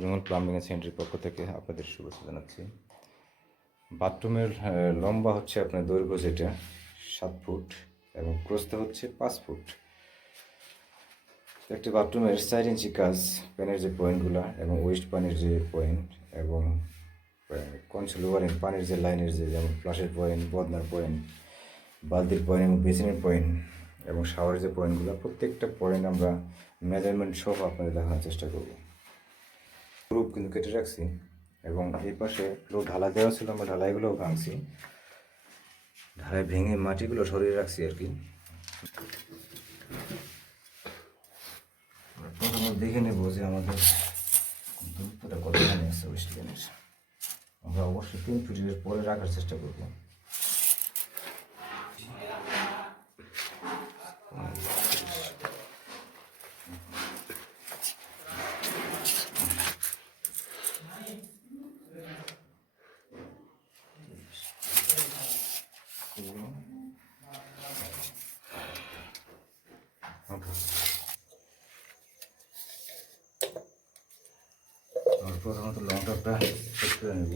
Parimal plumbing and স্যানিটারির পক্ষ থেকে আপনাদের শুভেচ্ছা জানাচ্ছি। বাথরুমের লম্বা হচ্ছে আপনার দৈর্ঘ্য যেটা 7 ফুট এবং প্রস্থ হচ্ছে 5 ফুট। একটি বাথরুমের 4 ইঞ্চি কাজ, প্যানের যে পয়েন্টগুলো এবং ওয়েস্ট পানির যে পয়েন্ট এবং কনসোল ওয়ারিং পানির যে লাইনের যে যেমন ফ্লাশের পয়েন্ট, বদনার পয়েন্ট, বালতির পয়েন্ট এবং বেসিনের পয়েন্ট এবং শাওয়ারের যে পয়েন্টগুলো, প্রত্যেকটা পয়েন্ট আমরা মেজারমেন্ট সহ আপনাদের দেখানোর চেষ্টা করব। গ্রুপ কিন্তু কেটে রাখছি এবং এই পাশে ফ্লোর ঢালাই দেওয়া ছিল, আমরা ঢালাইগুলোও ভাঙছি, ঢালাই ভেঙে মাটিগুলো সরিয়ে রাখছি আর কি। প্রথমে দেখে নেব যে আমাদের দূরত্বটা কতখানি আছে ওয়েস্ট লাইনের। আমরা অবশ্যই 3 ফিটের পরে রাখার চেষ্টা করব। প্রথমত লং টপটা সেট করে নেব।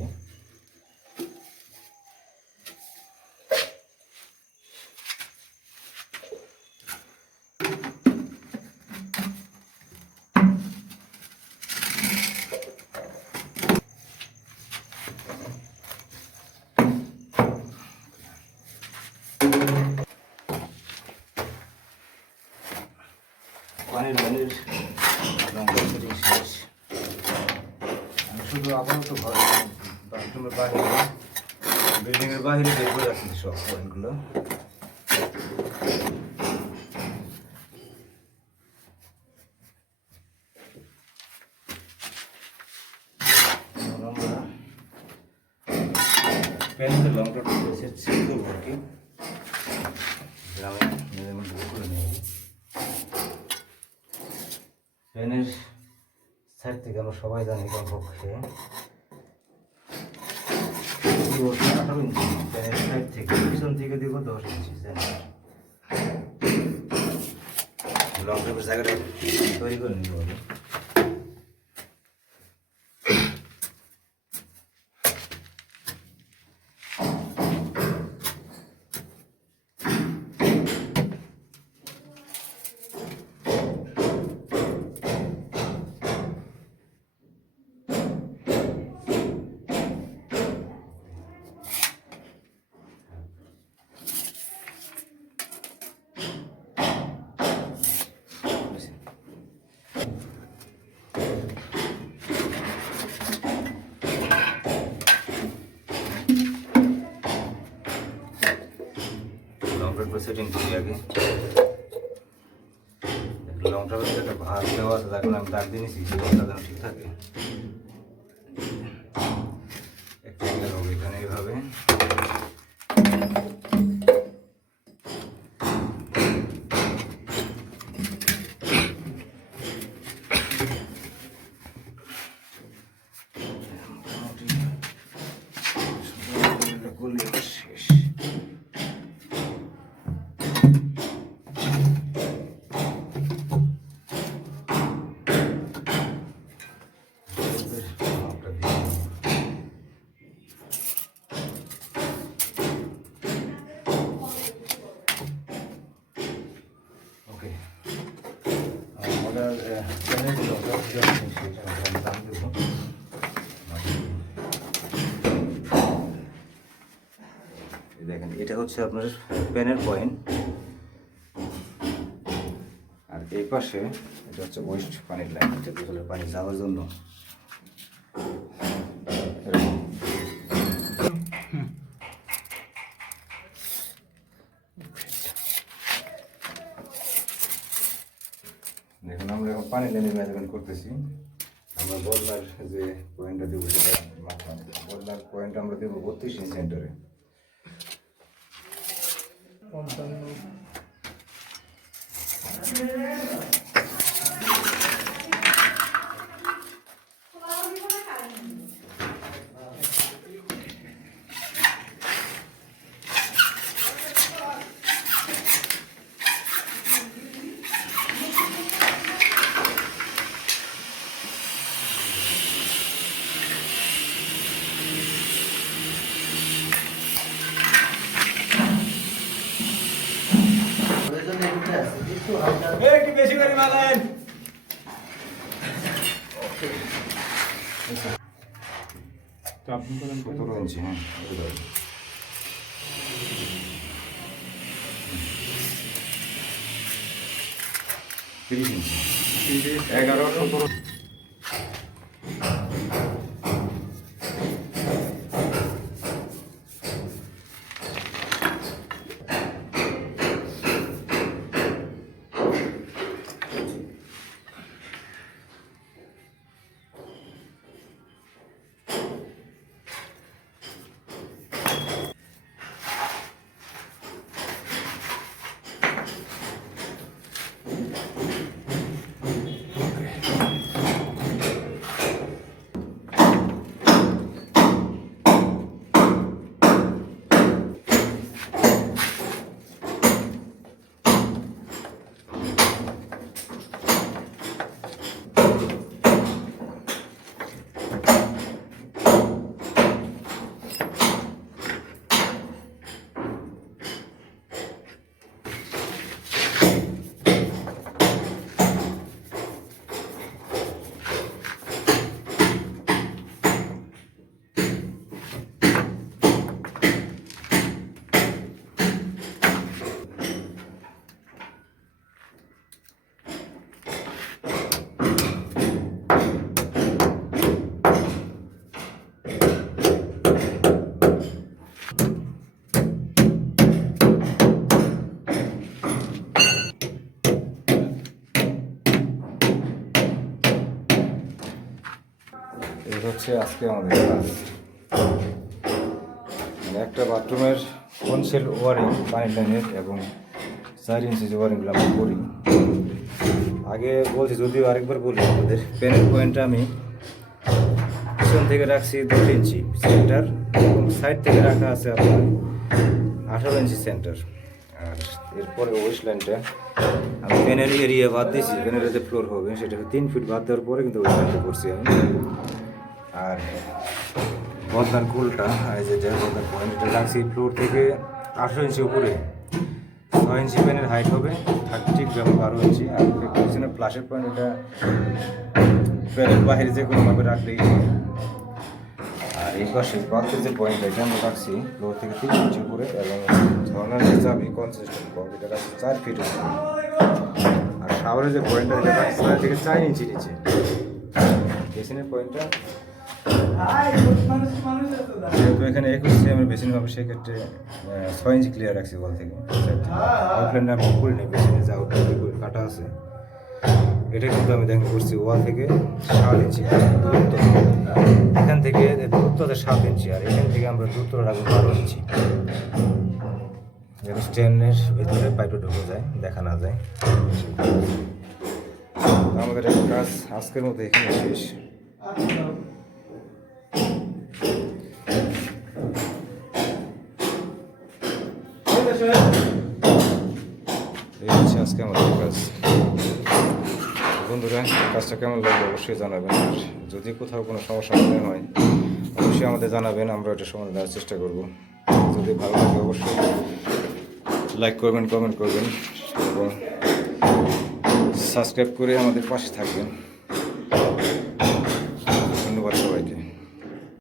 পানির লাইনের সেটিং শেষ। আমি শুধু আপাতত ঘরে বাথরুমের বাইরে বিল্ডিংয়ের বাইরে বের করে রাখছি সব পয়েন্টগুলো। আমরা প্যান্টের লং টপ সেট করবো আর কি। গ্রামে মেজারমেন্ট করে নেব। প্যানের সাইড থেকে আমরা সবাই জানি কমপক্ষে 18 ইঞ্চি, প্যানের সাইড থেকে পিছন থেকে দিব 10 ইঞ্চি। লং টপের জায়গাটা তৈরি করে নিতে হবে। সেটিং করি আগে। লংটা হচ্ছে একটা ভাত দেওয়া আছে, এখন আমি দাগ দিয়ে নিচ্ছি জীবনটা যেন ঠিক থাকে। একটা অ্যাঙ্গেল হবে এখানে এইভাবে। দেখেন এটা হচ্ছে আপনার প্যানের পয়েন্ট, আর এই পাশে এটা হচ্ছে ওয়েস্ট পানির লাইন, এটা গোসলের পানি যাওয়ার জন্য। দেখুন আমরা এখন পানি লাইনের মেজারমেন্ট করতেছি। আমরা বদলার যে পয়েন্টটা দেবো সেটা বদলার পয়েন্ট আমরা দেবো 32 ইঞ্চি সেন্টারে। বেশি করে মালেন। 17 ইঞ্চি, হ্যাঁ, এটা ধরো। 30 ইঞ্চি, 11, 17। এই হচ্ছে আজকে আমাদের কাজ। মানে একটা বাথরুমের কনসেল ওয়ারিং পানি লাইনের এবং 4 ইঞ্চি যে ওয়ারিংগুলো আমরা করি, আগে বলছি যদিও আরেকবার বলি, আমাদের প্যানেল পয়েন্টটা আমি পিছন থেকে রাখছি 2 ইঞ্চি সেন্টার এবং সাইড থেকে রাখা আছে আপনার 18 ইঞ্চি সেন্টার। আর এরপরে ওয়েস্ট লাইনটা আমি প্যানেল এরিয়া বাদ দিয়েছি, প্যানেলের যে ফ্লোর হবে সেটা 3 ফিট বাদ দেওয়ার পরে কিন্তু ওয়েস্ট লাইনটা করছি আমি। আর বদনার কুলটা যেটা বদনার পয়েন্ট, এটা রাখছি ফ্লোর থেকে 18 ইঞ্চি উপরে, 6 ইঞ্চি প্যানের হাইট হবে, ঠিক যেমন 12 ইঞ্চি। আর পিছনে প্লাসের পয়েন্ট, এটা প্যানের বাইরে যে কোনোভাবে রাখলেই হবে। আর এই পাশে বালতির যে পয়েন্টটা, এটা আমরা রাখছি ফ্লোর থেকে 3 ইঞ্চি উপরে এবং ঝর্নার যে চাবি কনসিস্টেন্ট কম, এটা রাখছি 4 ফিট উপরে। আর শাওয়ারের যে পয়েন্টটা, এটা রাখছি 6 থেকে 4 ইঞ্চি নিচে। বেসিনের পয়েন্টটা যেহেতু এখানে 21 সিএমের বেসিন হবে, সেক্ষেত্রে 6 ইঞ্চি ক্লিয়ার রাখছি ওয়াল থেকে। আউটলাইনটা আমি করিনি, বেসিনে যে আউটলাইন কাটা আছে এটা কিন্তু আমি দেখে করছি ওয়াল থেকে 7 ইঞ্চি দূরত্ব। এখান থেকে দূরত্ব আছে 7 ইঞ্চি, আর এখান থেকে আমরা দূরত্ব রাখবো 12 ইঞ্চি, যেন স্ট্যান্ডের ভিতরে পাইপটা ঢুকে যায়, দেখা না যায়। আমাদের একটা কাজ আজকের মতো এখানে শেষ। এই হচ্ছে আজকে আমাদের কাজ। বন্ধুরা, কাজটা কেমন লাগবে অবশ্যই জানাবেন। আর যদি কোথাও কোনো সমস্যা মনে হয় অবশ্যই আমাদের জানাবেন, আমরা এটা সমাধান দেওয়ার চেষ্টা করব। যদি ভালো লাগে অবশ্যই লাইক করবেন, কমেন্ট করবেন এবং সাবস্ক্রাইব করে আমাদের পাশে থাকবেন।